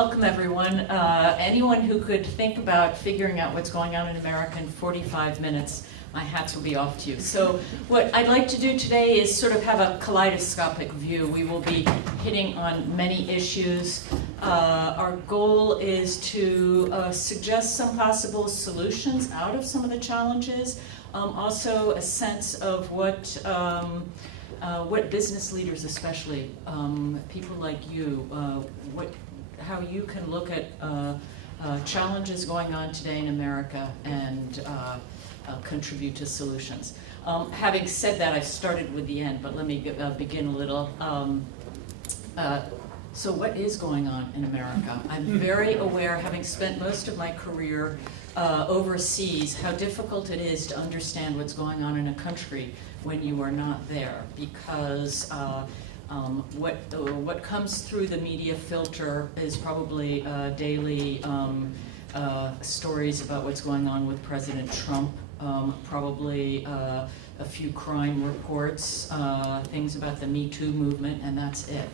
welcome everyone. Anyone who could think about figuring out what's going on in America in 45 minutes, my hats will be off to you. So what I'd like to do today is sort of have a kaleidoscopic view. We will be hitting on many issues. Our goal is to suggest some possible solutions out of some of the challenges. Also a sense of what business leaders, especially people like you, how you can look at challenges going on today in America and contribute to solutions. Having said that, I started with the end, but let me begin a little. So what is going on in America? I'm very aware, having spent most of my career overseas, how difficult it is to understand what's going on in a country when you are not there, because what comes through the media filter is probably daily stories about what's going on with President Trump, probably a few crime reports, things about the Me Too movement, and that's it.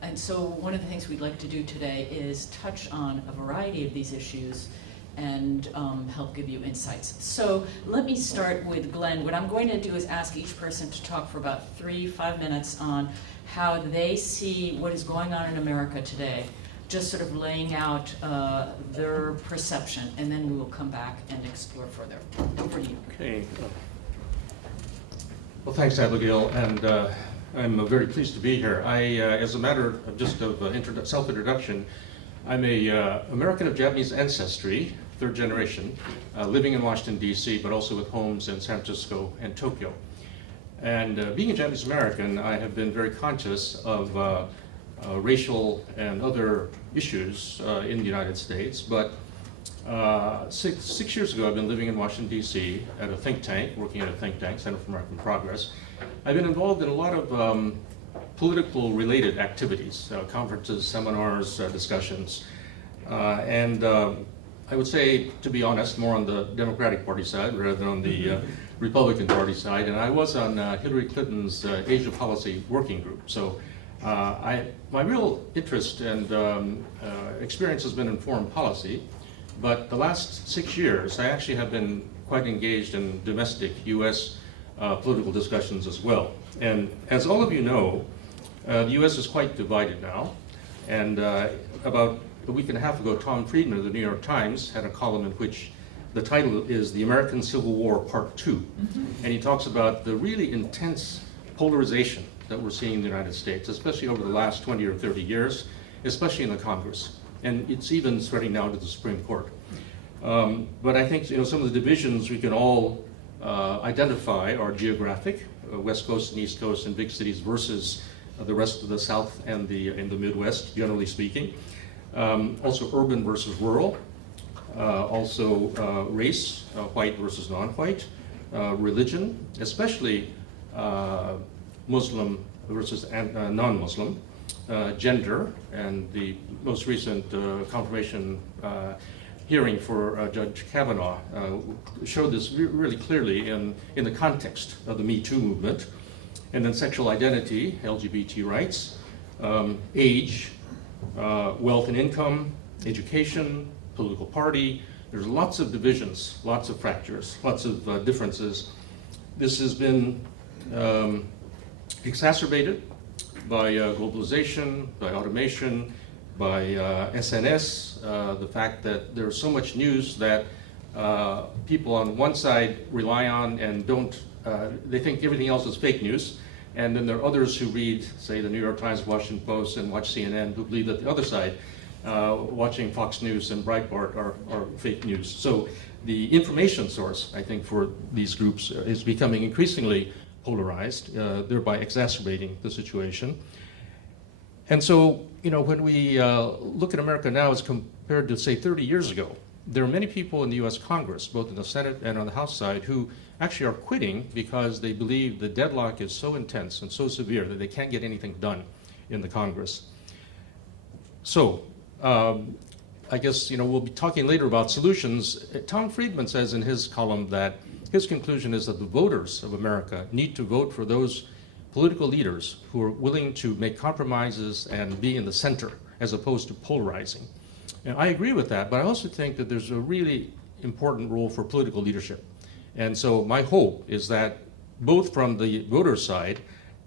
And so one of the things we'd like to do today is touch on a variety of these issues and help give you insights. So let me start with Glenn. What I'm going to do is ask each person to talk for about 3-5 minutes on how they see what is going on in America today, just sort of laying out their perception, and then we will come back and explore further. Over to you. Okay. Well, thanks, Abigail, and I'm very pleased to be here. As a matter of just self-introduction, I'm a American of Japanese ancestry, third generation, living in Washington, D.C., but also with homes in San Francisco and Tokyo. And being a Japanese American, I have been very conscious of racial and other issues in the United States. But six years ago, I've been living in Washington, D.C. at a think tank, working at a think tank, Center for American Progress. I've been involved in a lot of political related activities, conferences, seminars, discussions, and I would say, to be honest, more on the Democratic Party side rather than on the Republican Party side. And I was on Hillary Clinton's Asia Policy Working Group. So my real interest and experience has been in foreign policy, but the last 6 years I actually have been quite engaged in domestic U.S. Political discussions as well. And as all of you know, the U.S. is quite divided now, and about a week and a half ago, Tom Friedman of the New York Times had a column in which the title is The American Civil War Part 2, and he talks about the really intense polarization that we're seeing in the United States, especially over the last 20 or 30 years, especially in the Congress, and it's even spreading now to the Supreme Court. But I think some of the divisions we can all identify are geographic, West Coast and East Coast and big cities versus the rest of the South and the Midwest, generally speaking. Also urban versus rural, also race, white versus non-white, religion, especially Muslim versus non-Muslim, gender, and the most recent confirmation hearing for Judge Kavanaugh showed this really clearly in the context of the Me Too movement. And then sexual identity, LGBT rights, age, wealth and income, education, political party. There's lots of divisions, lots of fractures, lots of differences. This has been exacerbated by globalization, by automation, by SNS, the fact that there's so much news that people on one side rely on and don't, they think everything else is fake news. And then there are others who read, say, the New York Times, Washington Post, and watch CNN, who believe that the other side, watching Fox News and Breitbart, are fake news. So the information source, I think, for these groups is becoming increasingly polarized, thereby exacerbating the situation. And so, when we look at America now as compared to, say, 30 years ago, there are many people in the U.S. Congress, both in the Senate and on the House side, who actually are quitting because they believe the deadlock is so intense and so severe that they can't get anything done in the Congress. So, I guess, we'll be talking later about solutions. Tom Friedman says in his column that his conclusion is that the voters of America need to vote for those political leaders who are willing to make compromises and be in the center as opposed to polarizing. And I agree with that, but I also think that there's a really important role for political leadership. And so my hope is that both from the voter side,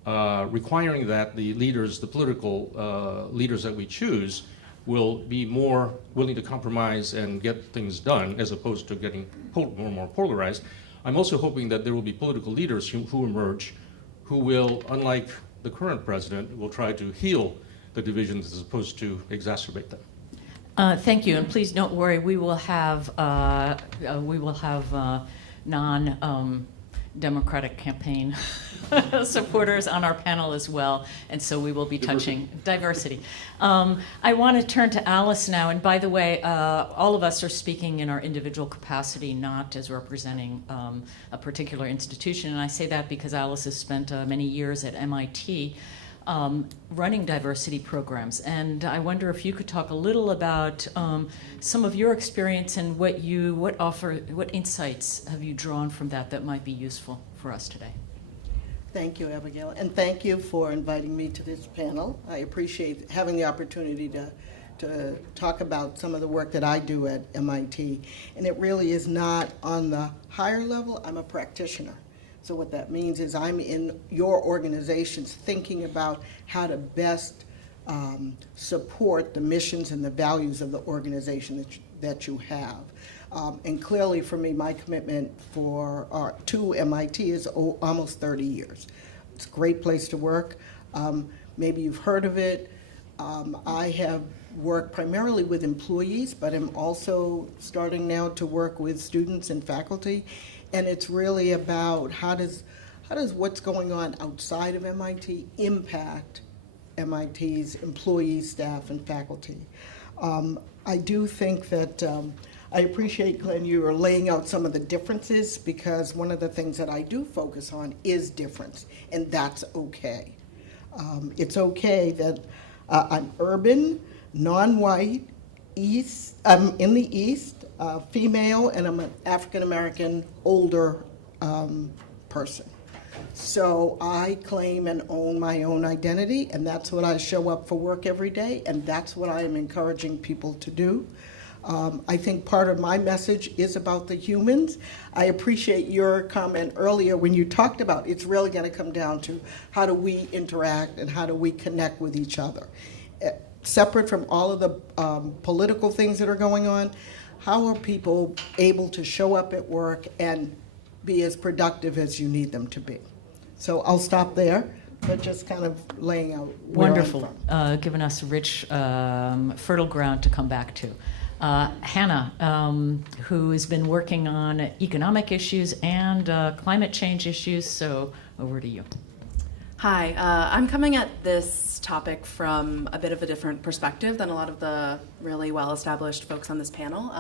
requiring that the leaders, the political leaders that we choose, will be more willing to compromise and get things done as opposed to getting more and more polarized. I'm also hoping that there will be political leaders who emerge who will, unlike the current president, will try to heal the divisions as opposed to exacerbate them. Thank you, and please don't worry. We will have non-Democratic campaign supporters on our panel as well, and so we will be touching diversity. I want to turn to Alice now, and by the way, all of us are speaking in our individual capacity, not as representing a particular institution, and I say that because Alice has spent many years at MIT running diversity programs, and I wonder if you could talk a little about some of your experience and what insights have you drawn from that might be useful for us today. Thank you, Abigail, and thank you for inviting me to this panel. I appreciate having the opportunity to talk about some of the work that I do at MIT, and it really is not on the higher level. I'm a practitioner. So what that means is I'm in your organizations thinking about how to best support the missions and the values of the organization that you have. And clearly for me, my commitment to MIT is almost 30 years. It's a great place to work. Maybe you've heard of it. I have worked primarily with employees, but I'm also starting now to work with students and faculty. And it's really about how does what's going on outside of MIT impact MIT's employees, staff, and faculty. I do think that I appreciate, Glenn, you are laying out some of the differences, because one of the things that I do focus on is difference, and that's okay. It's okay that I'm urban, non-white, I'm in the East, female, and I'm an African-American older person. So I claim and own my own identity, and that's what I show up for work every day, and that's what I am encouraging people to do. I think part of my message is about the humans. I appreciate your comment earlier when you talked about it's really going to come down to how do we interact and how do we connect with each other. Separate from all of the political things that are going on, how are people able to show up at work and be as productive as you need them to be? So I'll stop there, but just kind of laying out where Wonderful, I'm from. giving us rich, fertile ground to come back to. Hannah, who has been working on economic issues and climate change issues, so over to you. Hi, I'm coming at this topic from a bit of a different perspective than a lot of the really well-established folks on this panel.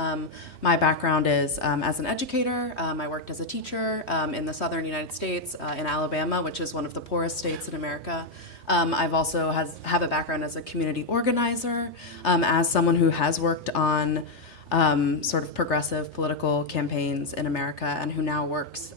My background is as an educator. I worked as a teacher in the southern United States, in Alabama, which is one of the poorest states in America. I've also have a background as a community organizer, as someone who has worked on sort of progressive political campaigns in America and who now works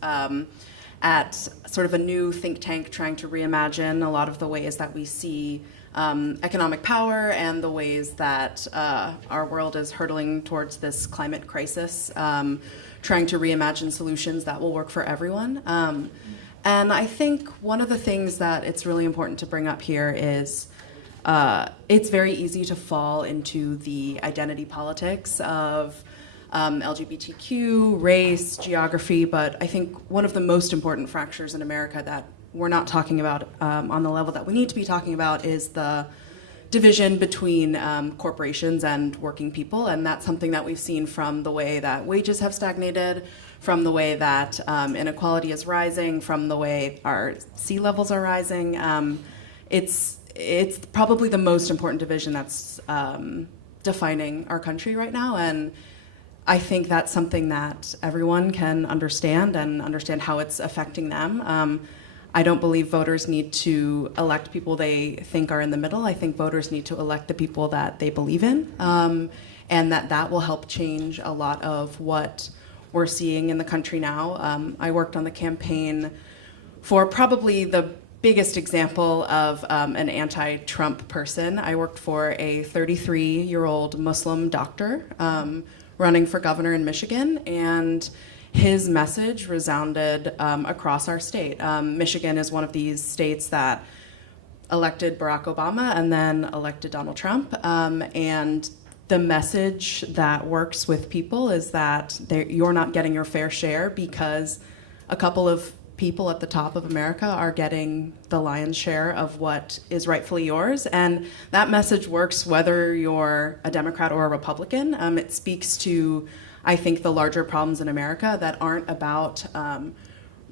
at sort of a new think tank trying to reimagine a lot of the ways that we see economic power and the ways that our world is hurtling towards this climate crisis, trying to reimagine solutions that will work for everyone. And I think one of the things that it's really important to bring up here is it's very easy to fall into the identity politics of LGBTQ, race, geography, but I think one of the most important fractures in America that we're not talking about on the level that we need to be talking about is the division between corporations and working people, and that's something that we've seen from the way that wages have stagnated, from the way that inequality is rising, from the way our sea levels are rising. It's probably the most important division that's defining our country right now, and I think that's something that everyone can understand and understand how it's affecting them. I don't believe voters need to elect people they think are in the middle. I think voters need to elect the people that they believe in, and that will help change a lot of what we're seeing in the country now. I worked on the campaign for probably the biggest example of an anti-Trump person. I worked for a 33-year-old Muslim doctor running for governor in Michigan, and his message resounded across our state. Michigan is one of these states that elected Barack Obama and then elected Donald Trump, and the message that works with people is that you're not getting your fair share because a couple of people at the top of America are getting the lion's share of what is rightfully yours. And that message works whether you're a Democrat or a Republican. It speaks to, I think, the larger problems in America that aren't about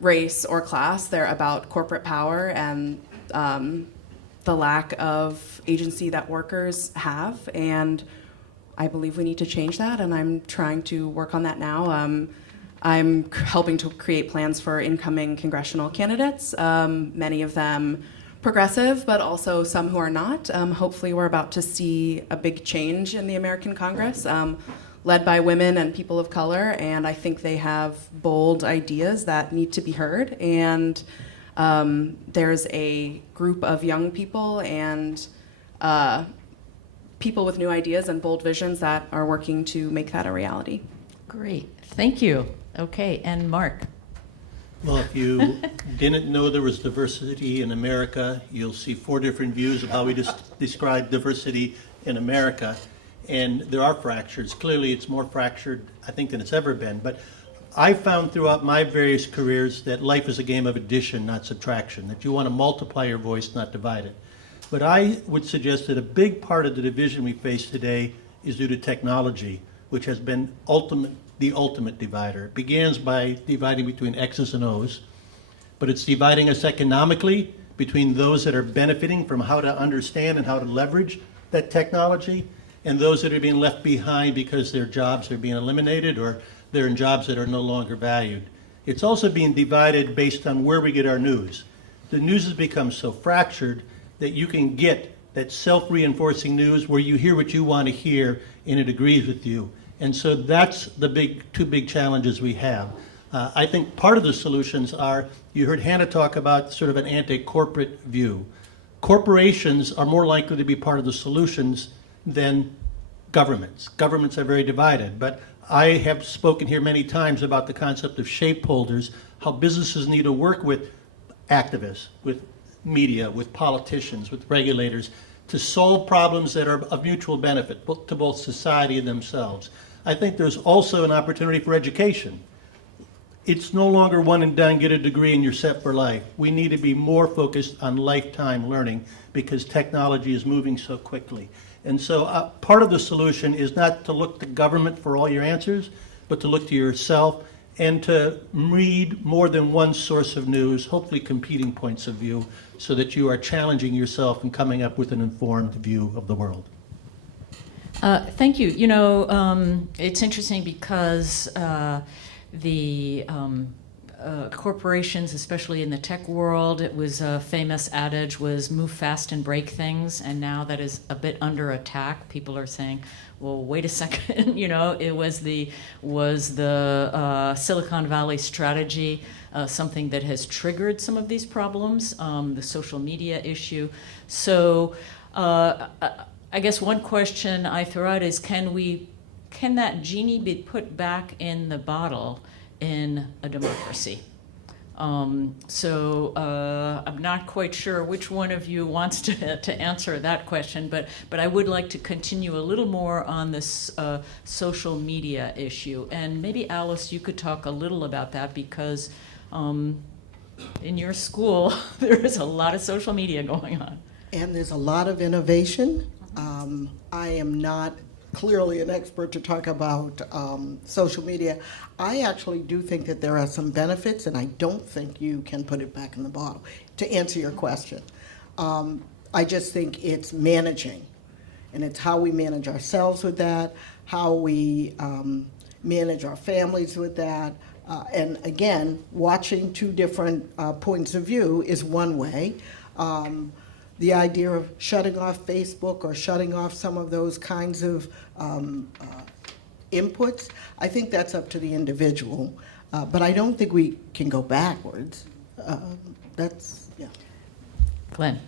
race or class. They're about corporate power and the lack of agency that workers have. And I believe we need to change that, and I'm trying to work on that now. I'm helping to create plans for incoming congressional candidates, many of them progressive, but also some who are not. Hopefully we're about to see a big change in the American Congress, led by women and people of color, and I think they have bold ideas that need to be heard. And there's a group of young people and people with new ideas and bold visions that are working to make that a reality. Great, thank you. Okay, and Mark. Well, if you didn't know there was diversity in America, you'll see 4 different views of how we describe diversity in America. And there are fractures. Clearly, it's more fractured, I think, than it's ever been. But I found throughout my various careers that life is a game of addition, not subtraction, that you want to multiply your voice, not divide it. But I would suggest that a big part of the division we face today is due to technology, which has been the ultimate divider. It begins by dividing between X's and O's, but it's dividing us economically between those that are benefiting from how to understand and how to leverage that technology, and those that are being left behind because their jobs are being eliminated or they're in jobs that are no longer valued. It's also being divided based on where we get our news. The news has become so fractured that you can get that self-reinforcing news where you hear what you want to hear and it agrees with you. And so that's the two big challenges we have. I think part of the solutions are, you heard Hannah talk about sort of an anti-corporate view. Corporations are more likely to be part of the solutions than governments. Governments are very divided, but I have spoken here many times about the concept of shapeholders, how businesses need to work with activists, with media, with politicians, with regulators, to solve problems that are of mutual benefit to both society and themselves. I think there's also an opportunity for education. It's no longer one and done, get a degree and you're set for life. We need to be more focused on lifetime learning because technology is moving so quickly. And so part of the solution is not to look to government for all your answers, but to look to yourself and to read more than one source of news, hopefully competing points of view, so that you are challenging yourself and coming up with an informed view of the world. Thank you. You know, it's interesting because the corporations, especially in the tech world, it was a famous adage was move fast and break things, and now that is a bit under attack. People are saying, well, wait a second, you know, it was the Silicon Valley strategy something that has triggered some of these problems, the social media issue. So I guess one question I throw out is, can that genie be put back in the bottle in a democracy? So I'm not quite sure which one of you wants to answer that question, but I would like to continue a little more on this social media issue. And maybe Alice, you could talk a little about that, because in your school there is a lot of social media going on. And there's a lot of innovation. I am not clearly an expert to talk about social media. I actually do think that there are some benefits, and I don't think you can put it back in the bottle. To answer your question, I just think it's managing, and it's how we manage ourselves with that, how we manage our families with that. And again, watching two different points of view is one way. The idea of shutting off Facebook or shutting off some of those kinds of inputs, I think that's up to the individual. But I don't think we can go backwards. Yeah. Glenn.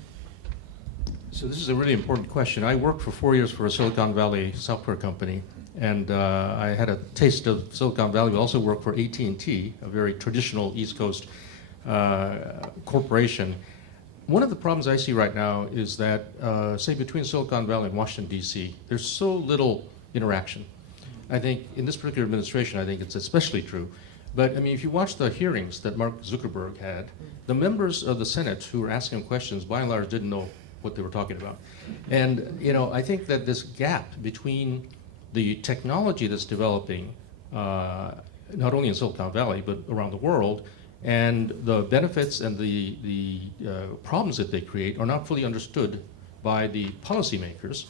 So this is a really important question. I worked for 4 years for a Silicon Valley software company, and I had a taste of Silicon Valley. We also worked for AT&T, a very traditional East Coast corporation. One of the problems I see right now is that, say, between Silicon Valley and Washington, D.C., there's so little interaction. I think in this particular administration, I think it's especially true. But I mean, if you watch the hearings that Mark Zuckerberg had, the members of the Senate who were asking him questions, by and large, didn't know what they were talking about. And I think that this gap between the technology that's developing, not only in Silicon Valley, but around the world, and the benefits and the problems that they create are not fully understood by the policymakers.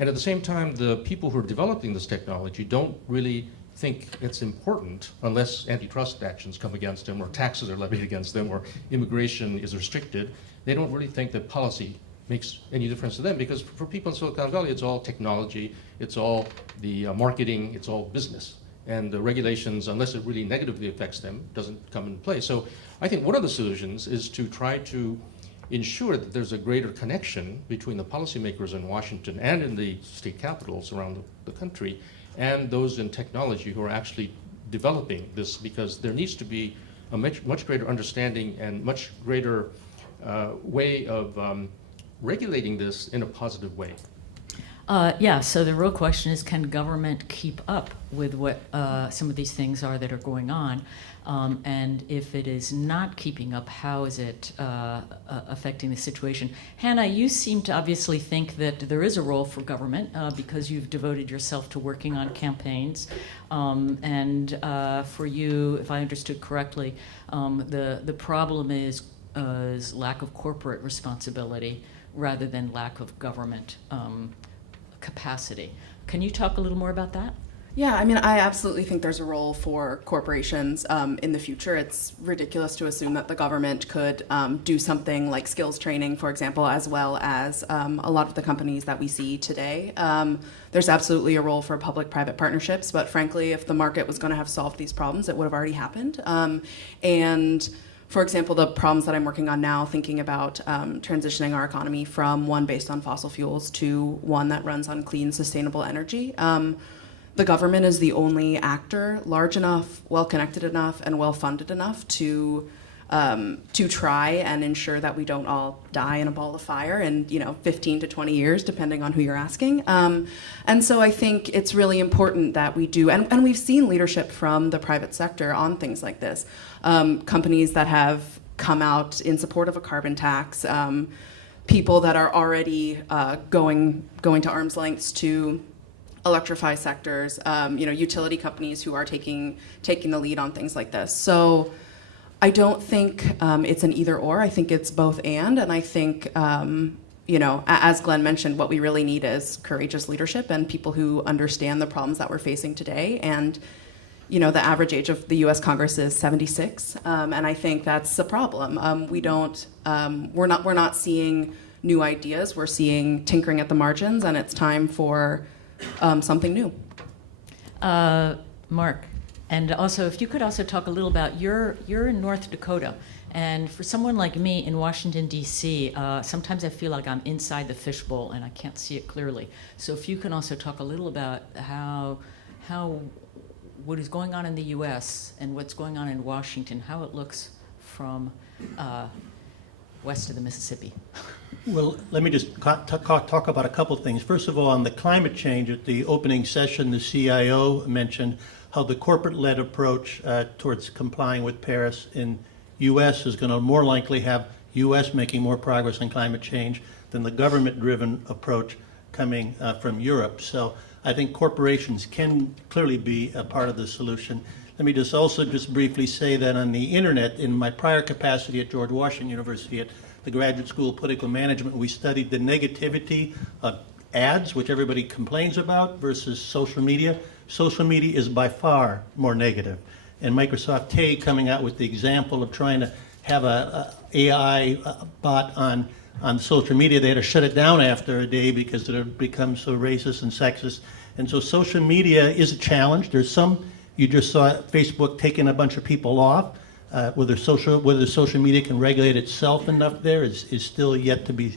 And at the same time, the people who are developing this technology don't really think it's important unless antitrust actions come against them or taxes are levied against them or immigration is restricted. They don't really think that policy makes any difference to them, because for people in Silicon Valley, it's all technology, it's all the marketing, it's all business. And the regulations, unless it really negatively affects them, doesn't come into play. So I think one of the solutions is to try to ensure that there's a greater connection between the policymakers in Washington and in the state capitals around the country and those in technology who are actually developing this, because there needs to be a much greater understanding and much greater way of regulating this in a positive way. Yeah, so the real question is, can government keep up with what some of these things are that are going on? And if it is not keeping up, how is it affecting the situation? Hannah, you seem to obviously think that there is a role for government because you've devoted yourself to working on campaigns. And for you, if I understood correctly, the problem is lack of corporate responsibility rather than lack of government capacity. Can you talk a little more about that? Yeah, I mean, I absolutely think there's a role for corporations in the future. It's ridiculous to assume that the government could do something like skills training, for example, as well as a lot of the companies that we see today. There's absolutely a role for public-private partnerships, but frankly, if the market was going to have solved these problems, it would have already happened. And for example, the problems that I'm working on now, thinking about transitioning our economy from one based on fossil fuels to one that runs on clean, sustainable energy. The government is the only actor large enough, well-connected enough, and well-funded enough to try and ensure that we don't all die in a ball of fire in 15 to 20 years, depending on who you're asking. And so I think it's really important that we do, and we've seen leadership from the private sector on things like this. Companies that have come out in support of a carbon tax, people that are already going to arm's lengths to electrify sectors, utility companies who are taking the lead on things like this. So I don't think it's an either or. I think it's both and I think, as Glenn mentioned, what we really need is courageous leadership and people who understand the problems that we're facing today. And, the average age of the U.S. Congress is 76, and I think that's a problem. We're not seeing new ideas. We're seeing tinkering at the margins, and it's time for something new. Mark, and also if you could also talk a little about you're in North Dakota, and for someone like me in Washington, D.C., sometimes I feel like I'm inside the fishbowl and I can't see it clearly. So if you can also talk a little about how what is going on in the U.S. and what's going on in Washington, how it looks from west of the Mississippi. Well, let me just talk about a couple things. First of all, on the climate change, at the opening session, the CIO mentioned how the corporate-led approach towards complying with Paris in U.S. is going to more likely have U.S. making more progress on climate change than the government-driven approach coming from Europe. So I think corporations can clearly be a part of the solution. Let me just briefly say that on the internet, in my prior capacity at George Washington University at the Graduate School of Political Management, we studied the negativity of ads, which everybody complains about, versus social media. Social media is by far more negative. And Microsoft Tay coming out with the example of trying to have a AI bot on social media, they had to shut it down after a day because it had become so racist and sexist. And so social media is a challenge. There's some, you just saw Facebook taking a bunch of people off. Whether social media can regulate itself enough there is still yet to be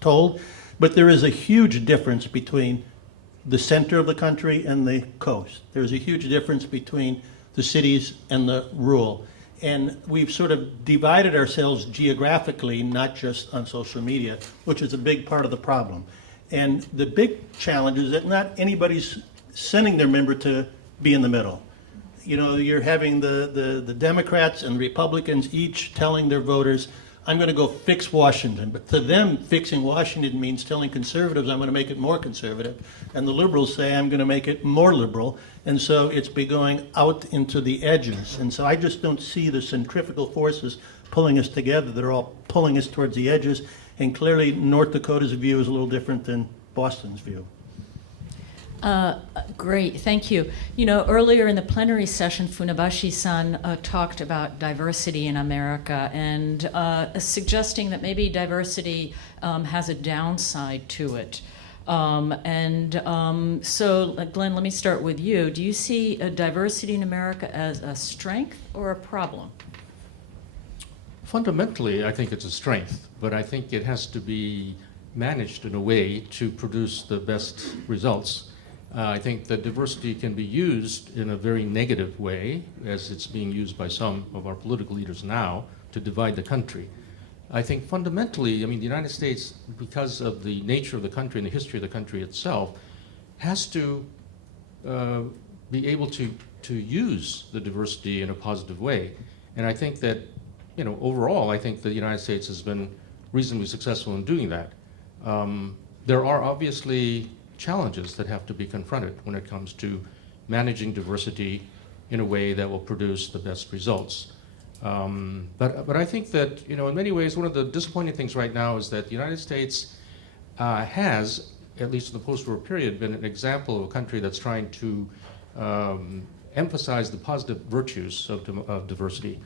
told. But there is a huge difference between the center of the country and the coast. There's a huge difference between the cities and the rural. And we've sort of divided ourselves geographically, not just on social media, which is a big part of the problem. And the big challenge is that not anybody's sending their member to be in the middle. You know, you're having the Democrats and Republicans each telling their voters, I'm going to go fix Washington. But to them, fixing Washington means telling conservatives, I'm going to make it more conservative. And the liberals say, I'm going to make it more liberal. And so it's been going out into the edges. And so I just don't see the centrifugal forces pulling us together. They're all pulling us towards the edges. And clearly, North Dakota's view is a little different than Boston's view. Great, thank you. You know, earlier in the plenary session, Funabashi-san talked about diversity in America and suggesting that maybe diversity has a downside to it. So, Glenn, let me start with you. Do you see diversity in America as a strength or a problem? Fundamentally, I think it's a strength, but I think it has to be managed in a way to produce the best results. I think that diversity can be used in a very negative way, as it's being used by some of our political leaders now, to divide the country. I think fundamentally, I mean, the United States, because of the nature of the country and the history of the country itself, has to be able to use the diversity in a positive way. And I think that, you know, overall, I think the United States has been reasonably successful in doing that. There are obviously challenges that have to be confronted when it comes to managing diversity in a way that will produce the best results. But I think that, you know, in many ways, one of the disappointing things right now is that the United States has, at least in the post-war period, been an example of a country that's trying to emphasize the positive virtues of diversity.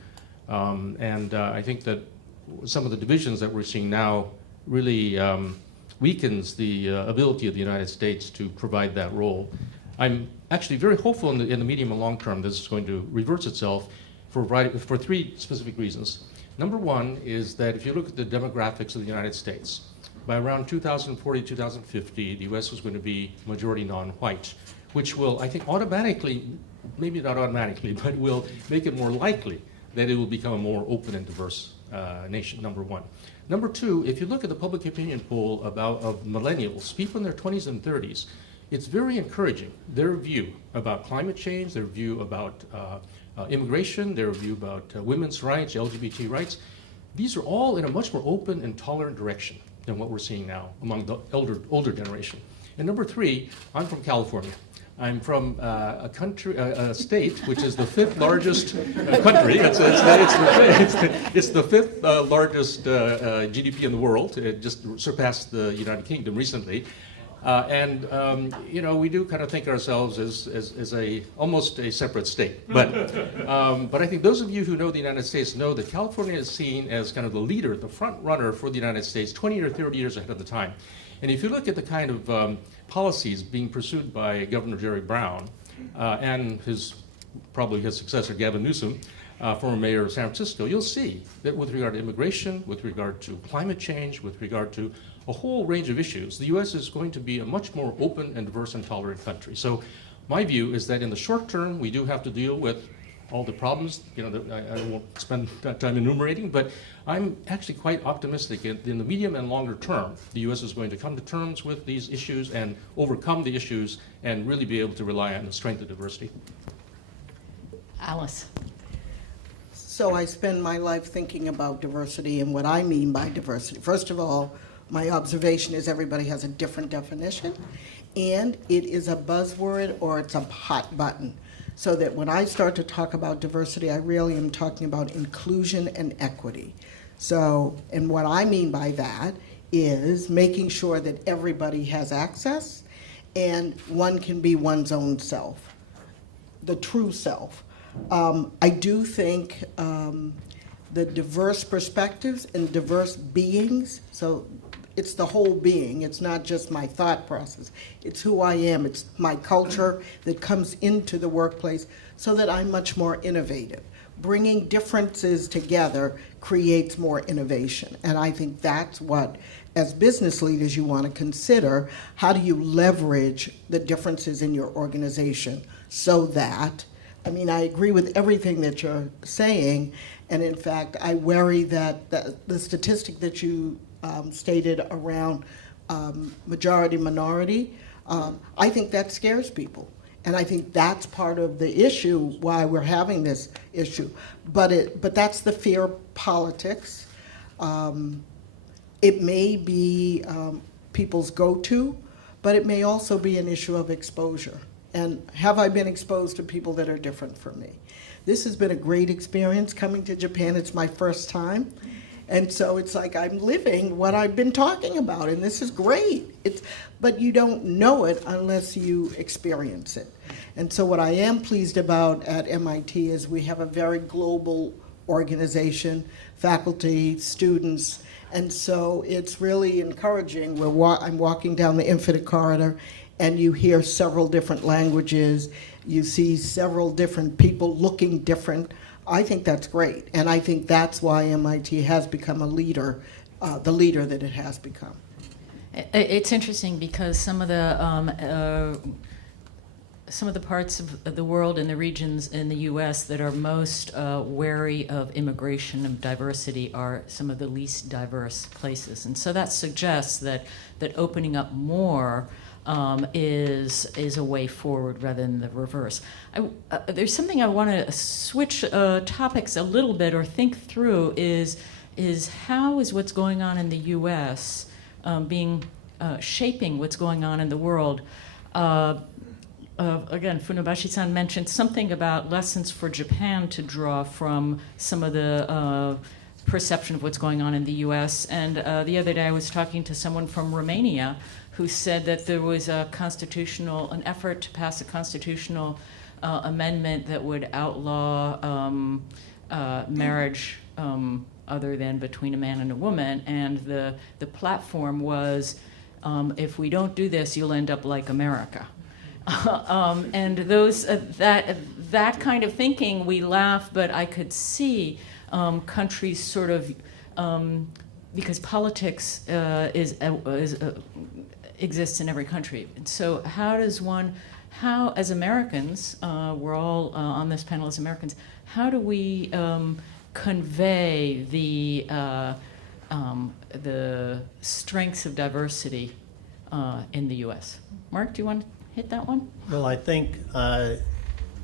I think that some of the divisions that we're seeing now really weakens the ability of the United States to provide that role. I'm actually very hopeful in the medium and long term this is going to reverse itself for three specific reasons. Number one is that if you look at the demographics of the United States, by around 2040, 2050, the US is going to be majority non-white, which will, I think, automatically, maybe not automatically, but will make it more likely that it will become a more open and diverse nation, number one. Number two, if you look at the public opinion poll of millennials, people in their 20s and 30s, it's very encouraging. Their view about climate change, their view about immigration, their view about women's rights, LGBT rights, these are all in a much more open and tolerant direction than what we're seeing now among the older generation. And number three, I'm from California. I'm from a state which is the fifth largest country. It's the fifth largest GDP in the world. It just surpassed the United Kingdom recently. You know, we do kind of think of ourselves as almost a separate state. But I think those of you who know the United States know that California is seen as kind of the leader, the front runner for the United States 20 or 30 years ahead of the time. And if you look at the kind of policies being pursued by Governor Jerry Brown and probably his successor Gavin Newsom, former mayor of San Francisco, you'll see that with regard to immigration, with regard to climate change, with regard to a whole range of issues, the U.S. is going to be a much more open and diverse and tolerant country. So my view is that in the short term, we do have to deal with all the problems, you know, that I won't spend that time enumerating, but I'm actually quite optimistic in the medium and longer term, the U.S. is going to come to terms with these issues and overcome the issues and really be able to rely on the strength of diversity. Alice. So I spend my life thinking about diversity and what I mean by diversity. First of all, my observation is everybody has a different definition, and it is a buzzword or it's a hot button. So that when I start to talk about diversity, I really am talking about inclusion and equity. So, and what I mean by that is making sure that everybody has access and one can be one's own self, the true self. I do think the diverse perspectives and diverse beings, so it's the whole being, it's not just my thought process, it's who I am, it's my culture that comes into the workplace so that I'm much more innovative. bringing differences together creates more innovation. And I think that's what, as business leaders, you want to consider. How do you leverage the differences in your organization so that, I mean, I agree with everything that you're saying, and in fact, I worry that the statistic that you stated around majority-minority, I think that scares people. And I think that's part of the issue why we're having this issue. But that's the fear of politics. It may be people's go-to, but it may also be an issue of exposure. And have I been exposed to people that are different from me? This has been a great experience coming to Japan. It's my first time. And so it's like I'm living what I've been talking about, and this is great. But you don't know it unless you experience it. And so what I am pleased about at MIT is we have a very global organization, faculty, students, and so it's really encouraging. I'm walking down the Infinite Corridor, and you hear several different languages. You see several different people looking different. I think that's great, and I think that's why MIT has become a leader, the leader that it has become. It's interesting because some of the parts of the world and the regions in the U.S. that are most wary of immigration and diversity are some of the least diverse places, and so that suggests that opening up more is a way forward rather than the reverse. There's something I want to switch topics a little bit or think through is how is what's going on in the U.S. Shaping what's going on in the world. Again, Funabashi-san mentioned something about lessons for Japan to draw from some of the perception of what's going on in the U.S. And the other day I was talking to someone from Romania who said that there was an effort to pass a constitutional amendment that would outlaw marriage other than between a man and a woman. And the platform was, if we don't do this, you'll end up like America. And that kind of thinking, we laugh, but I could see countries sort of, because politics exists in every country. And so how as Americans, we're all on this panel as Americans, how do we convey the strengths of diversity in the U.S.? Mark, do you want to hit that one? Well, I think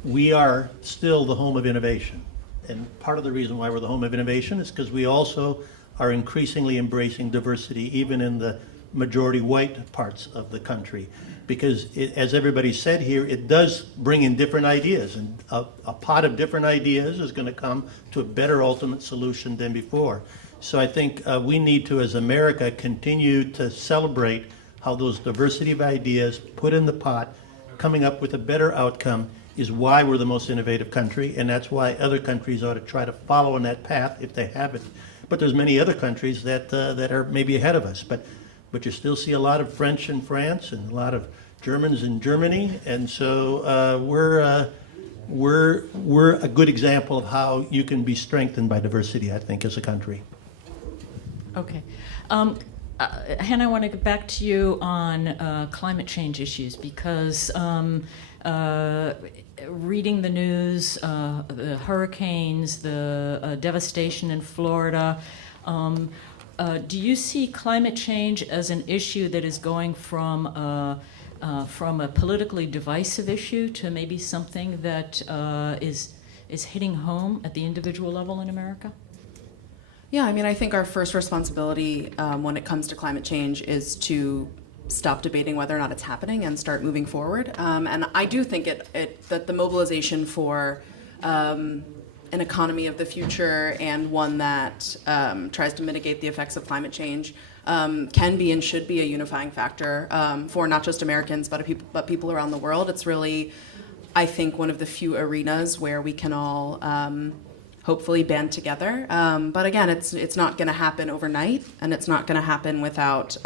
we are still the home of innovation. And part of the reason why we're the home of innovation is because we also are increasingly embracing diversity, even in the majority white parts of the country. Because as everybody said here, it does bring in different ideas. And a pot of different ideas is going to come to a better ultimate solution than before. So I think we need to, as America, continue to celebrate how those diversity of ideas put in the pot, coming up with a better outcome, is why we're the most innovative country, and that's why other countries ought to try to follow in that path if they haven't. But there's many other countries that are maybe ahead of us. But you still see a lot of French in France and a lot of Germans in Germany, and so we're a good example of how you can be strengthened by diversity, I think, as a country. Okay. Hannah, I want to get back to you on climate change issues because reading the news, the hurricanes, the devastation in Florida, do you see climate change as an issue that is going from a politically divisive issue to maybe something that is hitting home at the individual level in America? Yeah, I mean, I think our first responsibility when it comes to climate change is to stop debating whether or not it's happening and start moving forward. And I do think that the mobilization for an economy of the future and one that tries to mitigate the effects of climate change can be and should be a unifying factor for not just Americans but people around the world. It's really, I think, one of the few arenas where we can all hopefully band together. But again, it's not going to happen overnight, and it's not going to happen without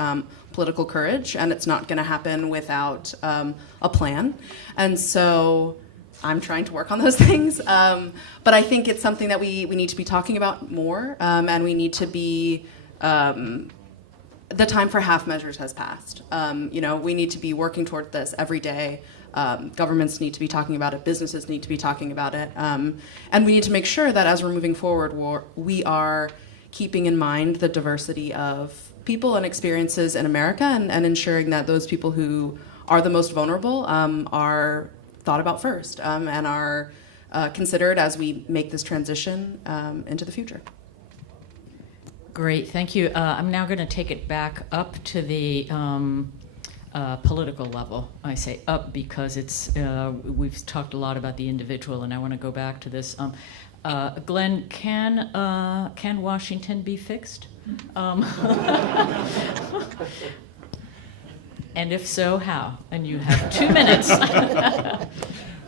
political courage, and it's not going to happen without a plan. And so I'm trying to work on those things. But I think it's something that we need to be talking about more, and we need to be, the time for half measures has passed. We need to be working toward this every day. Governments need to be talking about it, businesses need to be talking about it, and we need to make sure that as we're moving forward, we are keeping in mind the diversity of people and experiences in America, and ensuring that those people who are the most vulnerable are thought about first, and are considered as we make this transition into the future. Great, thank you. I'm now going to take it back up to the political level. I say up because we've talked a lot about the individual, and I want to go back to this. Glenn, can Washington be fixed? And if so, how? And you have 2 minutes.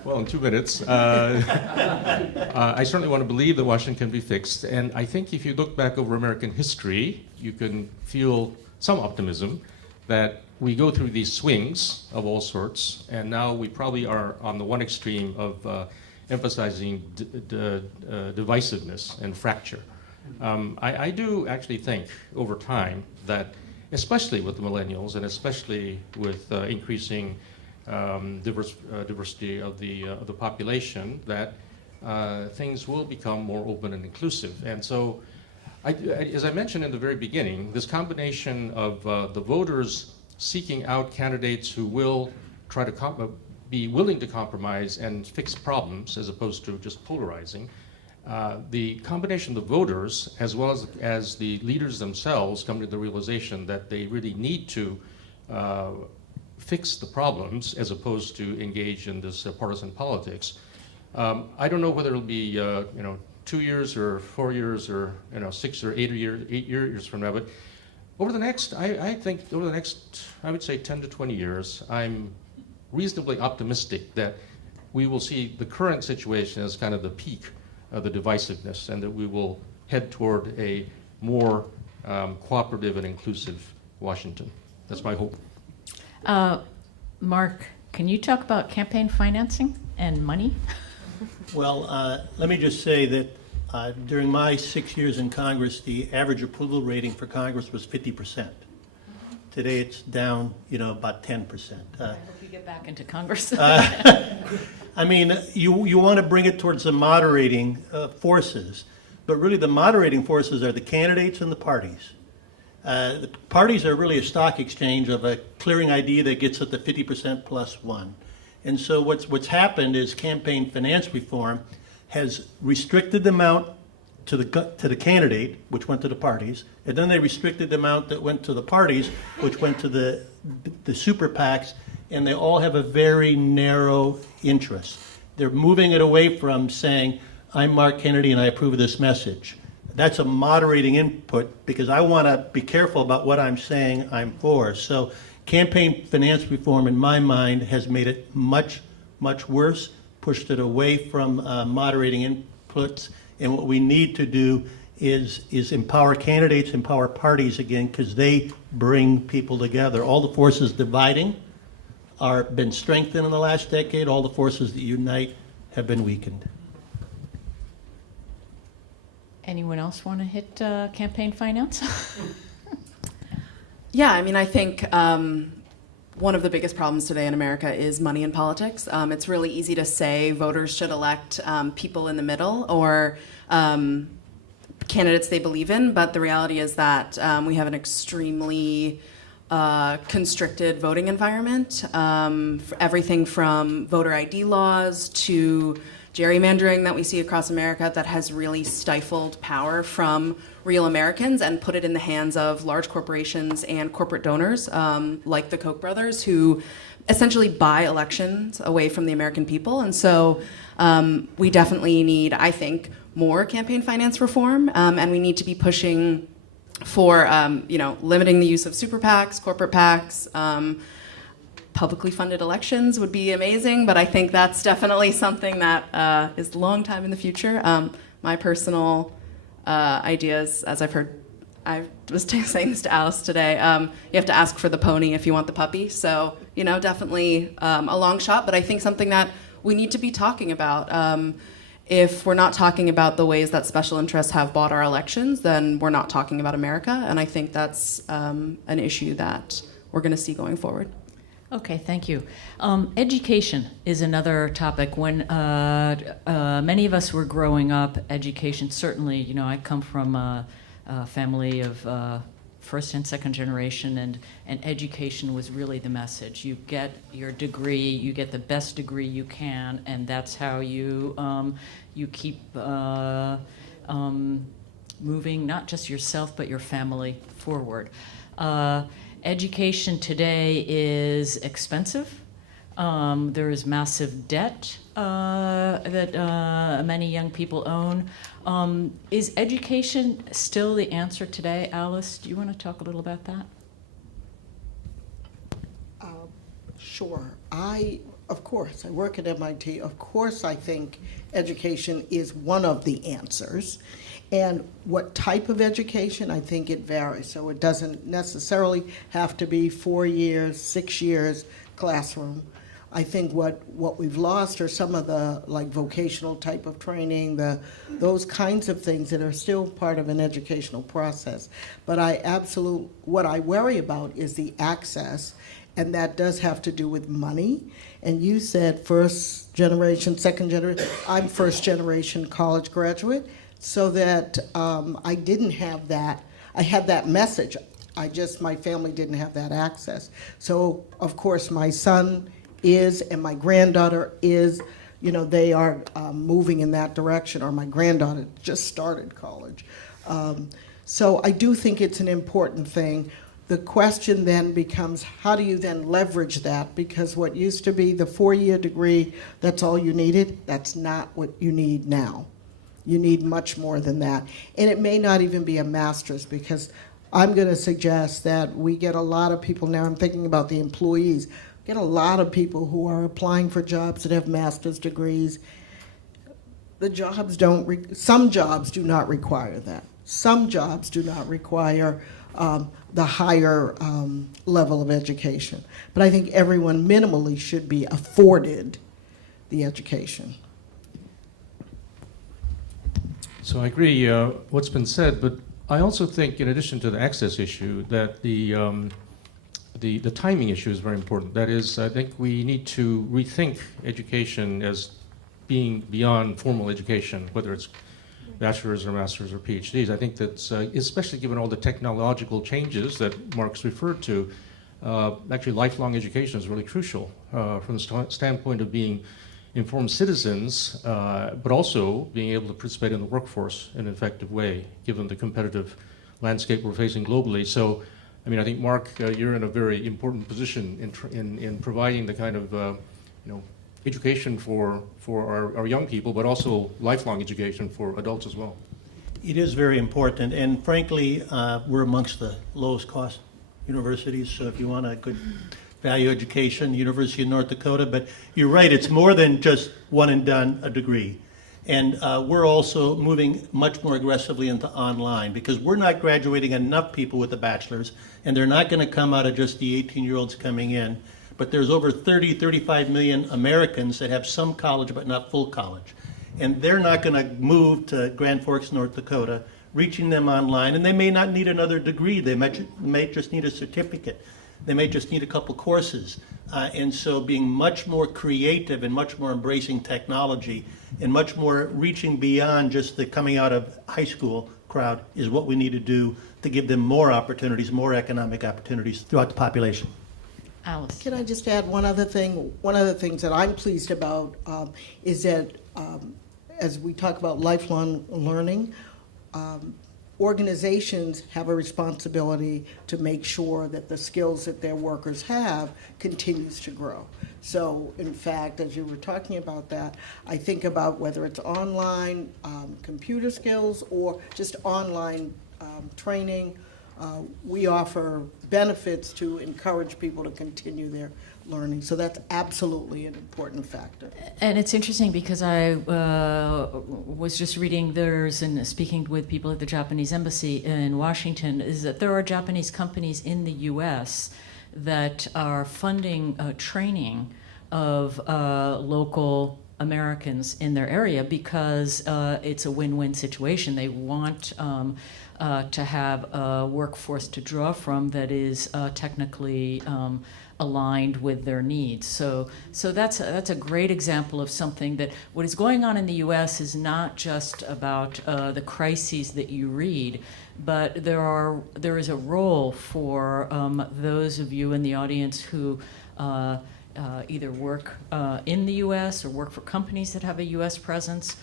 Well, in 2 minutes, I certainly want to believe that Washington can be fixed. And I think if you look back over American history, you can feel some optimism that we go through these swings of all sorts. And now we probably are on the one extreme of emphasizing divisiveness and fracture. I do actually think over time that, especially with the millennials and especially with increasing diversity of the population, that things will become more open and inclusive. And so, as I mentioned in the very beginning, this combination of the voters seeking out candidates who will try to be willing to compromise and fix problems as opposed to just polarizing, the combination of the voters as well as the leaders themselves come to the realization that they really need to fix the problems as opposed to engage in this partisan politics. I don't know whether it'll be 2 years or 4 years or 6 or 8 years from now, but over the next, I think over the next, I would say 10 to 20 years, I'm reasonably optimistic that we will see the current situation as kind of the peak of the divisiveness, and that we will head toward a more cooperative and inclusive Washington. That's my hope. Mark, can you talk about campaign financing and money? Well, let me just say that during my 6 years in Congress, the average approval rating for Congress was 50%. Today it's down, about 10%. I hope you get back into Congress. I mean, you want to bring it towards the moderating forces, but really the moderating forces are the candidates and the parties. The parties are really a stock exchange of a clearing idea that gets at the 50% plus one. And so what's happened is campaign finance reform has restricted the amount to the candidate, which went to the parties, and then they restricted the amount that went to the parties, which went to the super PACs, and they all have a very narrow interest. They're moving it away from saying, I'm Mark Kennedy and I approve of this message. That's a moderating input because I want to be careful about what I'm saying I'm for. So campaign finance reform, in my mind, has made it much, much worse, pushed it away from moderating inputs. And what we need to do is empower candidates, empower parties again, because they bring people together. All the forces dividing are been strengthened in the last decade. All the forces that unite have been weakened. Anyone else want to hit campaign finance? Yeah, I mean, I think one of the biggest problems today in America is money in politics. It's really easy to say voters should elect people in the middle or candidates they believe in, but the reality is that we have an extremely constricted voting environment. Everything from voter ID laws to gerrymandering that we see across America that has really stifled power from real Americans and put it in the hands of large corporations and corporate donors like the Koch brothers, who essentially buy elections away from the American people. And so we definitely need, I think, more campaign finance reform, and we need to be pushing for limiting the use of super PACs, corporate PACs. Publicly funded elections would be amazing, but I think that's definitely something that is a long time in the future. My personal ideas, as I've heard, I was saying this to Alice today, you have to ask for the pony if you want the puppy. So, definitely a long shot, but I think something that we need to be talking about. If we're not talking about the ways that special interests have bought our elections, then we're not talking about America, and I think that's an issue that we're going to see going forward. Okay, thank you. Education is another topic. When many of us were growing up, education, certainly, you know, I come from a family of first and second generation, and education was really the message. You get your degree, you get the best degree you can, and that's how you keep moving not just yourself but your family forward. Education today is expensive. There is massive debt that many young people own. Is education still the answer today? Alice, do you want to talk a little about that? Sure. Of course, I work at MIT. Of course, I think education is one of the answers. And what type of education, I think it varies. So it doesn't necessarily have to be 4 years, 6 years classroom. I think what we've lost are some of the like vocational type of training, those kinds of things that are still part of an educational process. But what I worry about is the access, and that does have to do with money. And you said first generation, second generation. I'm first generation college graduate, so that I didn't have that. I had that message. My family didn't have that access. So of course my son is, and my granddaughter is, you know, they are moving in that direction, or my granddaughter just started college. So I do think it's an important thing. The question then becomes, how do you then leverage that? Because what used to be the 4-year degree, that's all you needed, that's not what you need now. You need much more than that. And it may not even be a master's, because I'm going to suggest that we get a lot of people now, I'm thinking about the employees, get a lot of people who are applying for jobs that have master's degrees. The jobs some jobs do not require that. Some jobs do not require the higher level of education. But I think everyone minimally should be afforded the education. So I agree what's been said, but I also think, in addition to the access issue, that the timing issue is very important. That is, I think we need to rethink education as being beyond formal education, whether it's bachelor's or master's or PhDs. I think that's, especially given all the technological changes that Mark's referred to, actually lifelong education is really crucial from the standpoint of being informed citizens, but also being able to participate in the workforce in an effective way, given the competitive landscape we're facing globally. So, I mean, I think, Mark, you're in a very important position in providing the kind of, education for our young people, but also lifelong education for adults as well. It is very important, and frankly, we're amongst the lowest cost universities, so if you want a good value education, University of North Dakota, but you're right, it's more than just one and done, a degree. And we're also moving much more aggressively into online, because we're not graduating enough people with a bachelor's, and they're not going to come out of just the 18-year-olds coming in. But there's over 35 million Americans that have some college but not full college. And they're not going to move to Grand Forks, North Dakota, reaching them online, and they may not need another degree. They may just need a certificate. They may just need a couple courses. And so being much more creative and much more embracing technology and much more reaching beyond just the coming out of high school crowd is what we need to do to give them more opportunities, more economic opportunities throughout the population. Alice. Can I just add one other thing? One of the things that I'm pleased about is that as we talk about lifelong learning, organizations have a responsibility to make sure that the skills that their workers have continues to grow. So, in fact, as you were talking about that, I think about whether it's online computer skills or just online training. We offer benefits to encourage people to continue their learning. So that's absolutely an important factor. And it's interesting because I was just reading and speaking with people at the Japanese embassy in Washington, is that there are Japanese companies in the U.S. that are funding training of local Americans in their area because it's a win-win situation. They want to have a workforce to draw from that is technically aligned with their needs. So that's a great example of something that what is going on in the U.S. is not just about the crises that you read, but there is a role for those of you in the audience who either work in the U.S. or work for companies that have a U.S. presence,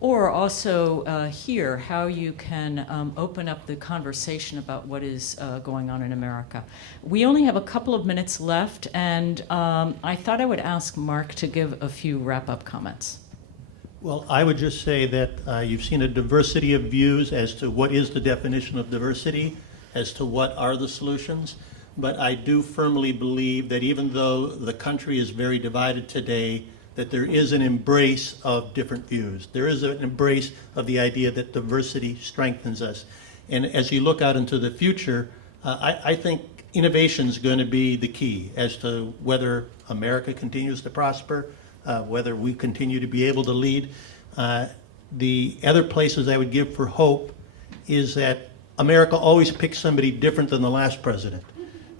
or also hear how you can open up the conversation about what is going on in America. We only have a couple of minutes left, and I thought I would ask Mark to give a few wrap-up comments. Well, I would just say that you've seen a diversity of views as to what is the definition of diversity, as to what are the solutions. But I do firmly believe that even though the country is very divided today, that there is an embrace of different views. There is an embrace of the idea that diversity strengthens us. And as you look out into the future, I think innovation is going to be the key as to whether America continues to prosper, whether we continue to be able to lead. The other places I would give for hope is that America always picks somebody different than the last president.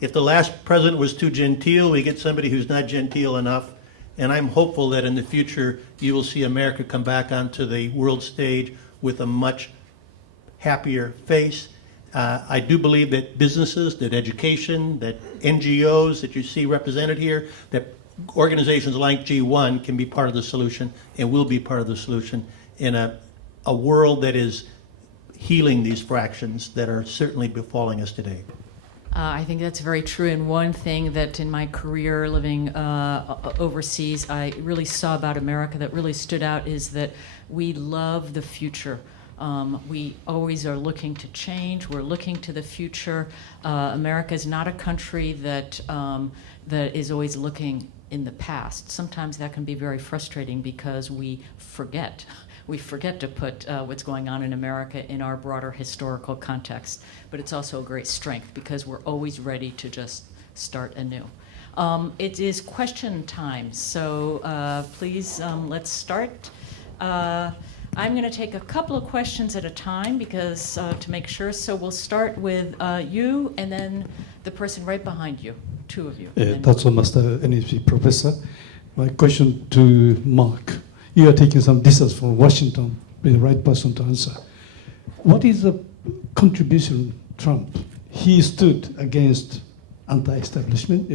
If the last president was too genteel, we get somebody who's not genteel enough. And I'm hopeful that in the future, you will see America come back onto the world stage with a much happier face. I do believe that businesses, that education, that NGOs that you see represented here, that organizations like G1 can be part of the solution and will be part of the solution in a world that is healing these fractions that are certainly befalling us today. I think that's very true. And one thing that in my career living overseas, I really saw about America that really stood out is that we love the future. We always are looking to change. We're looking to the future. America is not a country that is always looking in the past. Sometimes that can be very frustrating because we forget. We forget to put what's going on in America in our broader historical context. But it's also a great strength because we're always ready to just start anew. It is question time, so please let's start. I'm going to take a couple of questions at a time because to make sure. So we'll start with you and then the person right behind you, two of you. Tatsuo Master, NHP professor. My question to Mark. You are taking some distance from Washington, be the right person to answer. What is the contribution Trump? He stood against anti-establishment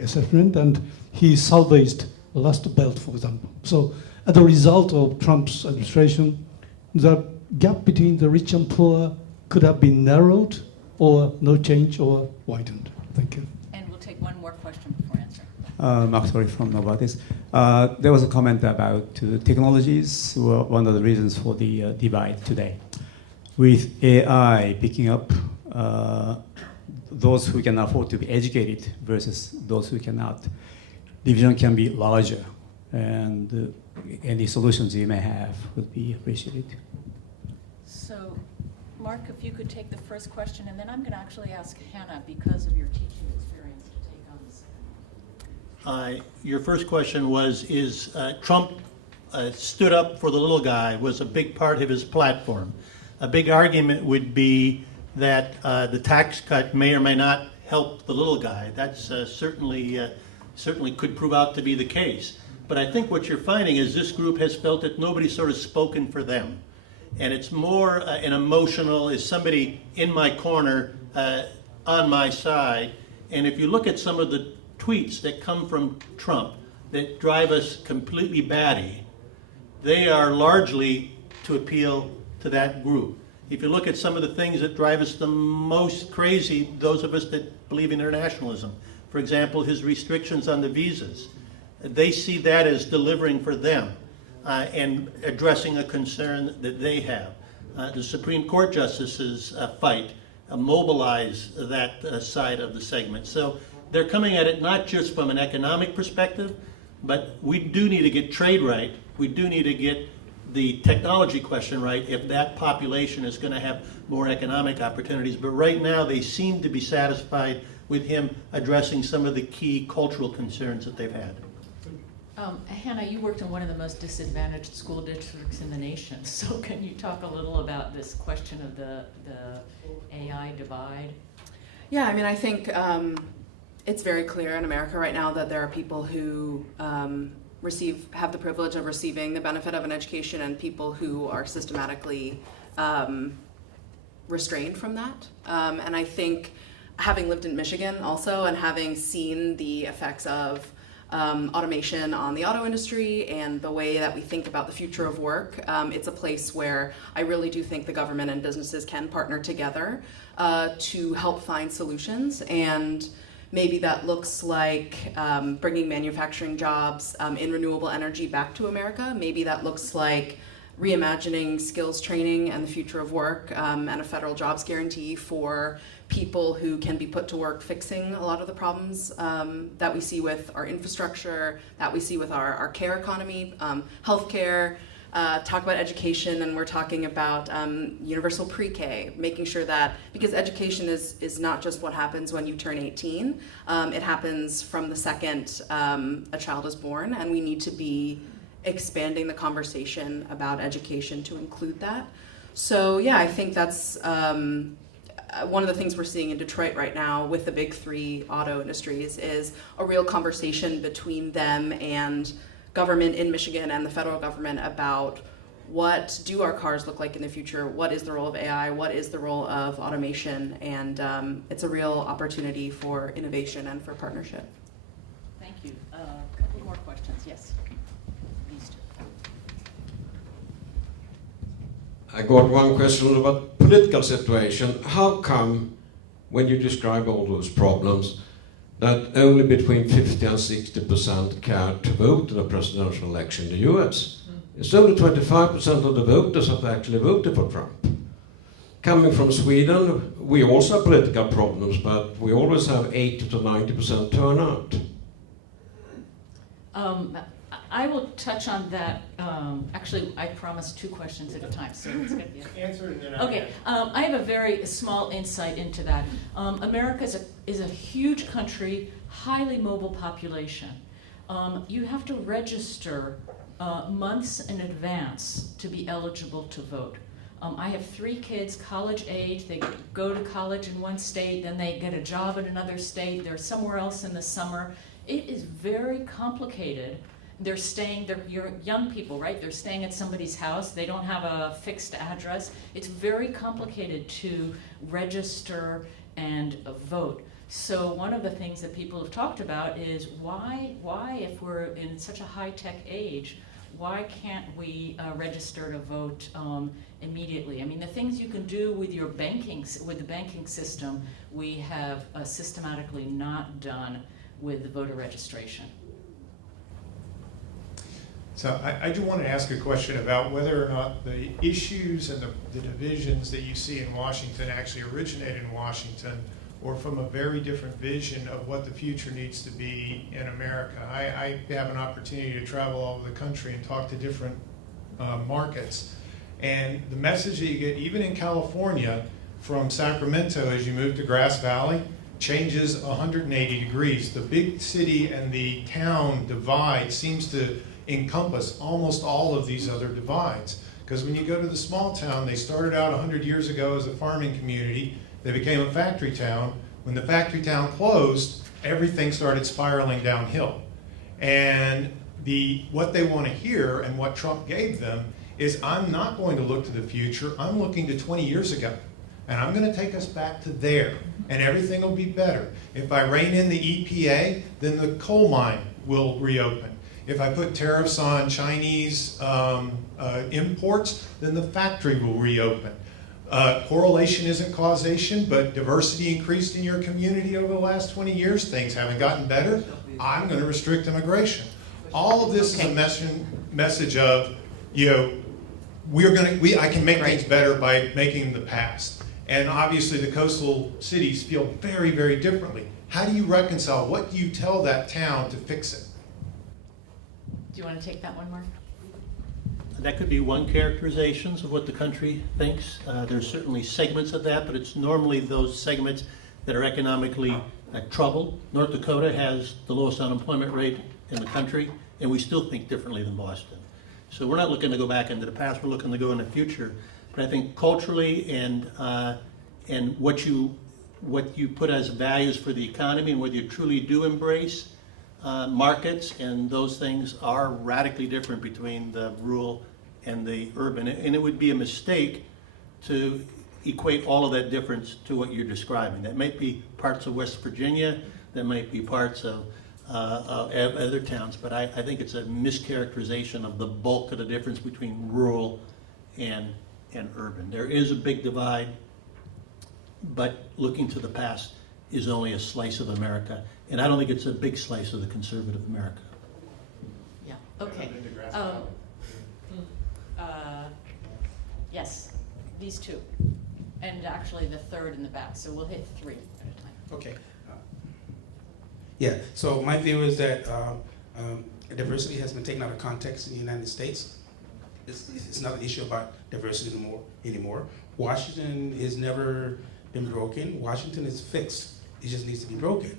assessment, and he salvaged the last belt, for example. So as a result of Trump's administration, the gap between the rich and poor could have been narrowed or no change or widened. Thank you. And we'll take one more question before answering. Mark, sorry, from Novartis. There was a comment about technologies were one of the reasons for the divide today. With AI picking up, those who can afford to be educated versus those who cannot, division can be larger, and any solutions you may have would be appreciated. So, Mark, if you could take the first question, and then I'm going to actually ask Hannah, because of your teaching experience, to take on the second. Your first question was, is Trump stood up for the little guy, was a big part of his platform. A big argument would be that the tax cut may or may not help the little guy. That's certainly could prove out to be the case. But I think what you're finding is this group has felt that nobody's sort of spoken for them. And it's more an emotional, is somebody in my corner, on my side. And if you look at some of the tweets that come from Trump that drive us completely batty, they are largely to appeal to that group. If you look at some of the things that drive us the most crazy, those of us that believe in internationalism, for example, his restrictions on the visas, they see that as delivering for them and addressing a concern that they have. The Supreme Court justices fight, mobilize that side of the segment. So they're coming at it not just from an economic perspective, but we do need to get trade right. We do need to get the technology question right if that population is going to have more economic opportunities. But right now they seem to be satisfied with him addressing some of the key cultural concerns that they've had. Hannah, you worked in one of the most disadvantaged school districts in the nation, so can you talk a little about this question of the AI divide? Yeah, I mean, I think it's very clear in America right now that there are people who have the privilege of receiving the benefit of an education and people who are systematically restrained from that. And I think having lived in Michigan also and having seen the effects of automation on the auto industry and the way that we think about the future of work, it's a place where I really do think the government and businesses can partner together to help find solutions. And maybe that looks like bringing manufacturing jobs in renewable energy back to America. Maybe that looks like reimagining skills training and the future of work, and a federal jobs guarantee for people who can be put to work fixing a lot of the problems that we see with our infrastructure, that we see with our care economy, healthcare, talk about education, and we're talking about universal pre-K, making sure that, because education is not just what happens when you turn 18, it happens from the second a child is born, and we need to be expanding the conversation about education to include that. So yeah, I think that's one of the things we're seeing in Detroit right now with the big three auto industries is a real conversation between them and government in Michigan and the federal government about what do our cars look like in the future, what is the role of AI, what is the role of automation, and it's a real opportunity for innovation and for partnership. Thank you. A couple more questions. Yes. These two. I got one question about political situation. How come, when you describe all those problems, that only between 50 and 60% care to vote in a presidential election in the US? It's only 25% of the voters have actually voted for Trump. Coming from Sweden, we also have political problems, but we always have 80 to 90% turnout. I will touch on that. Actually, I promised 2 questions at a time, so let's get the Answer and then Okay, I have a very small insight into that. America is a huge country, highly mobile population. You have to register months in advance to be eligible to vote. I have 3 kids, college age. They go to college in one state, then they get a job in another state. They're somewhere else in the summer. It is very complicated. They're young people, right? They're staying at somebody's house. They don't have a fixed address. It's very complicated to register and vote. So one of the things that people have talked about is why if we're in such a high-tech age, why can't we register to vote immediately? I mean, the things you can do with the banking system, we have systematically not done with the voter registration. So I do want to ask a question about whether or not the issues and the divisions that you see in Washington actually originate in Washington, or from a very different vision of what the future needs to be in America. I have an opportunity to travel all over the country and talk to different markets. And the message that you get, even in California, from Sacramento as you move to Grass Valley, changes 180 degrees. The big city and the town divide seems to encompass almost all of these other divides. Because when you go to the small town, they started out 100 years ago as a farming community. They became a factory town. When the factory town closed, everything started spiraling downhill. And what they want to hear and what Trump gave them is, I'm not going to look to the future. I'm looking to 20 years ago. And I'm going to take us back to there. And everything will be better. If I rein in the EPA, then the coal mine will reopen. If I put tariffs on Chinese imports, then the factory will reopen. Correlation isn't causation, but diversity increased in your community over the last 20 years. Things haven't gotten better. I'm going to restrict immigration. All of this is a message of, I can make things better by making the past. And obviously the coastal cities feel very, very differently. How do you reconcile? What do you tell that town to fix it? Do you want to take that one, Mark? That could be one characterization of what the country thinks. There's certainly segments of that, but it's normally those segments that are economically troubled. North Dakota has the lowest unemployment rate in the country, and we still think differently than Boston. So we're not looking to go back into the past, we're looking to go in the future. But I think culturally and what you put as values for the economy and whether you truly do embrace markets and those things are radically different between the rural and the urban. And it would be a mistake to equate all of that difference to what you're describing. That might be parts of West Virginia, that might be parts of other towns, but I think it's a mischaracterization of the bulk of the difference between rural and urban. There is a big divide, but looking to the past is only a slice of America, and I don't think it's a big slice of the conservative America. Yeah, okay. Yes, these two. And actually the third in the back, so we'll hit three at a time. Okay. Yeah, so my view is that diversity has been taken out of context in the United States. It's not an issue about diversity anymore. Washington has never been broken. Washington is fixed. It just needs to be broken.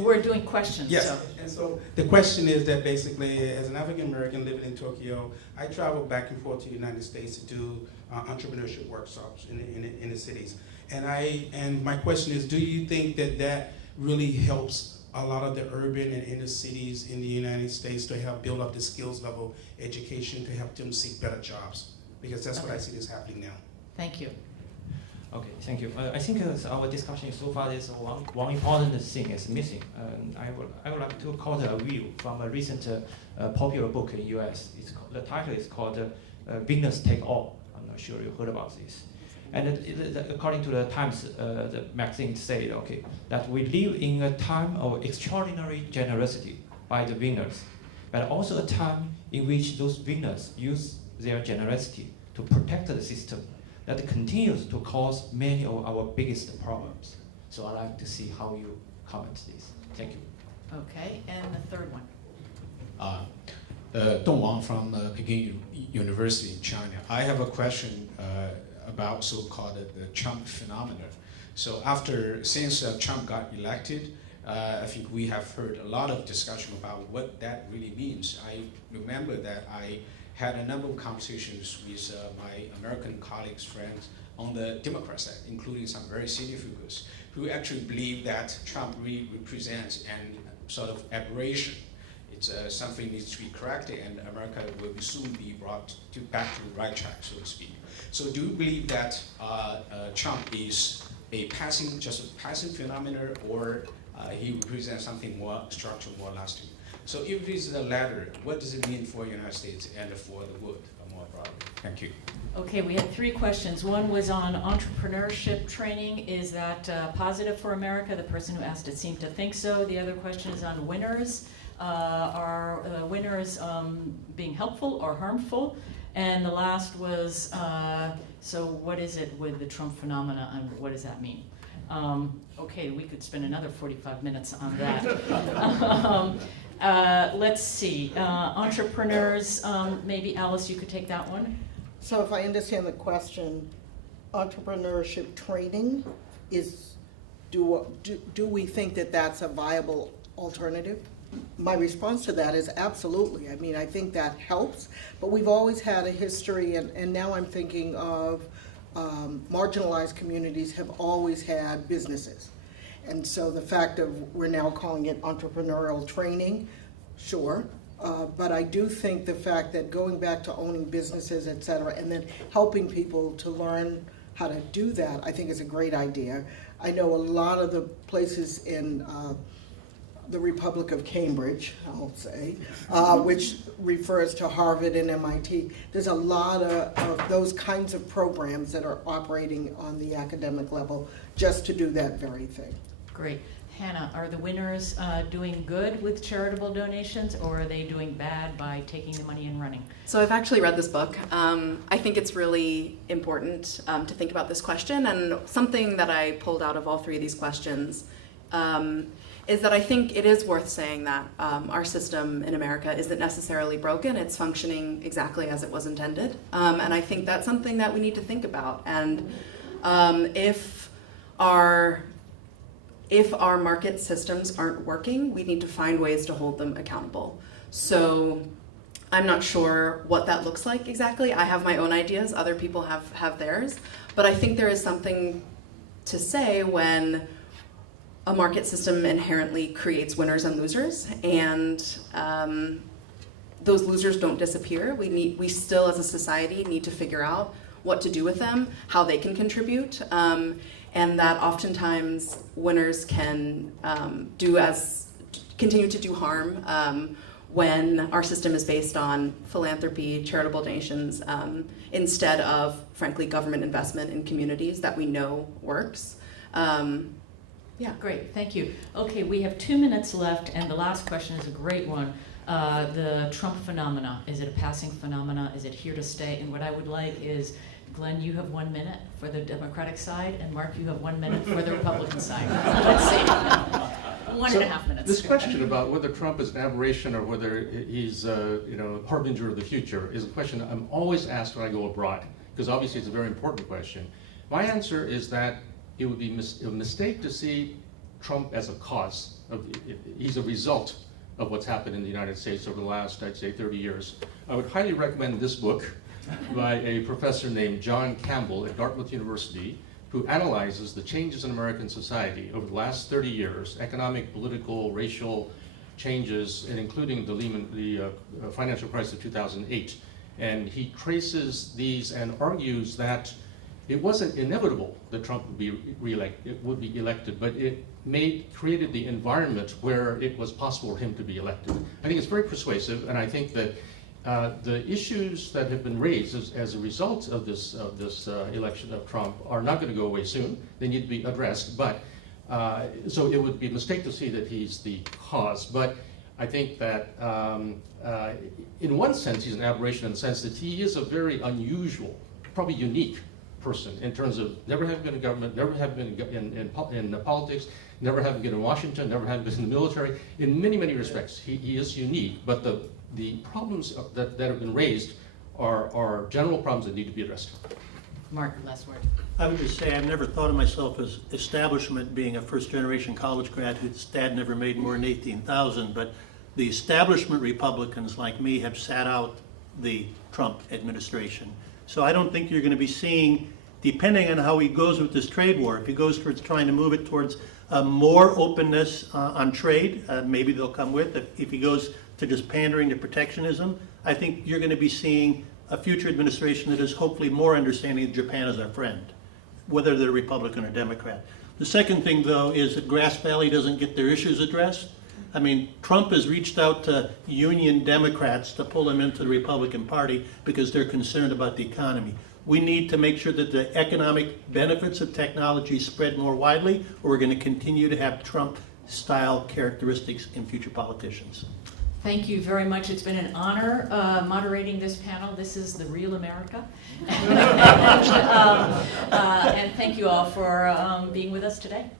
We're doing questions. Yes, So. and so the question is that basically, as an African American living in Tokyo, I travel back and forth to the United States to do entrepreneurship workshops in the cities. And my question is, do you think that really helps a lot of the urban and inner cities in the United States to help build up the skills level education to help them seek better jobs? Because that's what I see is happening now. Thank you. Okay, thank you. I think our discussion so far is one important thing is missing. I would like to quote a view from a recent popular book in US. The title is called Winners Take All. I'm not sure you heard about this. And according to the Times, the magazine said, okay, that we live in a time of extraordinary generosity by the winners, but also a time in which those winners use their generosity to protect the system that continues to cause many of our biggest problems. So I'd like to see how you comment this. Thank you. Okay, and the third one. Dong Wang from Peking University in China. I have a question about so-called the Trump phenomenon. So since Trump got elected, I think we have heard a lot of discussion about what that really means. I remember that I had a number of conversations with my American colleagues, friends on the Democrat side, including some very senior figures, who actually believe that Trump really represents an sort of aberration. It's something needs to be corrected, and America will soon be brought back to the right track, so to speak. So do you believe that Trump is just a passing phenomenon, or he represents something more structural, more lasting? So if it is the latter, what does it mean for the United States and for the world more broadly? Thank you. Okay, we had three questions. One was on entrepreneurship training. Is that positive for America? The person who asked it seemed to think so. The other question is on winners. Are winners being helpful or harmful? And the last was, so what is it with the Trump phenomena and what does that mean? Okay, we could spend another 45 minutes on that. Let's see, entrepreneurs, maybe Alice, you could take that one. So if I understand the question, entrepreneurship training is, do we think that that's a viable alternative? My response to that is absolutely. I mean, I think that helps, but we've always had a history, and now I'm thinking of marginalized communities have always had businesses. And so the fact of we're now calling it entrepreneurial training, sure, but I do think the fact that going back to owning businesses, et cetera, and then helping people to learn how to do that, I think is a great idea. I know a lot of the places in the Republic of Cambridge, I'll say, which refers to Harvard and MIT. There's a lot of those kinds of programs that are operating on the academic level just to do that very thing. Great. Hannah, are the winners doing good with charitable donations, or are they doing bad by taking the money and running? So I've actually read this book. I think it's really important to think about this question, and something that I pulled out of all three of these questions is that I think it is worth saying that our system in America isn't necessarily broken. It's functioning exactly as it was intended. And I think that's something that we need to think about. And if our market systems aren't working, we need to find ways to hold them accountable. So I'm not sure what that looks like exactly. I have my own ideas, other people have theirs, but I think there is something to say when a market system inherently creates winners and losers, and those losers don't disappear. We still as a society need to figure out what to do with them, how they can contribute, and that oftentimes winners can continue to do harm when our system is based on philanthropy, charitable donations, instead of, frankly, government investment in communities that we know works. Yeah. Great, thank you. Okay, we have 2 minutes left, and the last question is a great one. The Trump phenomena, is it a passing phenomena? Is it here to stay? And what I would like is, Glenn, you have 1 minute for the Democratic side, and Mark, you have 1 minute for the Republican side. Let's see. 1.5 minutes. This question about whether Trump is an aberration or whether he's harbinger of the future is a question I'm always asked when I go abroad, because obviously it's a very important question. My answer is that it would be a mistake to see Trump as a cause. He's a result of what's happened in the United States over the last, I'd say, 30 years. I would highly recommend this book by a professor named John Campbell at Dartmouth University, who analyzes the changes in American society over the last 30 years, economic, political, racial changes, and including the financial crisis of 2008. And he traces these and argues that it wasn't inevitable that Trump would be elected, but it created the environment where it was possible for him to be elected. I think it's very persuasive, and I think that the issues that have been raised as a result of this election of Trump are not going to go away soon. They need to be addressed, but so it would be a mistake to see that he's the cause. But I think that in one sense he's an aberration in the sense that he is a very unusual, probably unique person in terms of never having been in government, never having been in politics, never having been in Washington, never having been in the military. In many, many respects, he is unique, but the problems that have been raised are general problems that need to be addressed. Mark, last word. I would just say I've never thought of myself as establishment, being a first-generation college grad whose dad never made more than $18,000, but the establishment Republicans like me have sat out the Trump administration. So I don't think you're going to be seeing, depending on how he goes with this trade war, if he goes towards trying to move it towards more openness on trade, maybe they'll come with. If he goes to just pandering to protectionism, I think you're going to be seeing a future administration that is hopefully more understanding of Japan as our friend, whether they're Republican or Democrat. The second thing, though, is that Grass Valley doesn't get their issues addressed. I mean, Trump has reached out to union Democrats to pull them into the Republican Party because they're concerned about the economy. We need to make sure that the economic benefits of technology spread more widely, or we're going to continue to have Trump-style characteristics in future politicians. Thank you very much. It's been an honor moderating this panel. This is the real America. And thank you all for being with us today.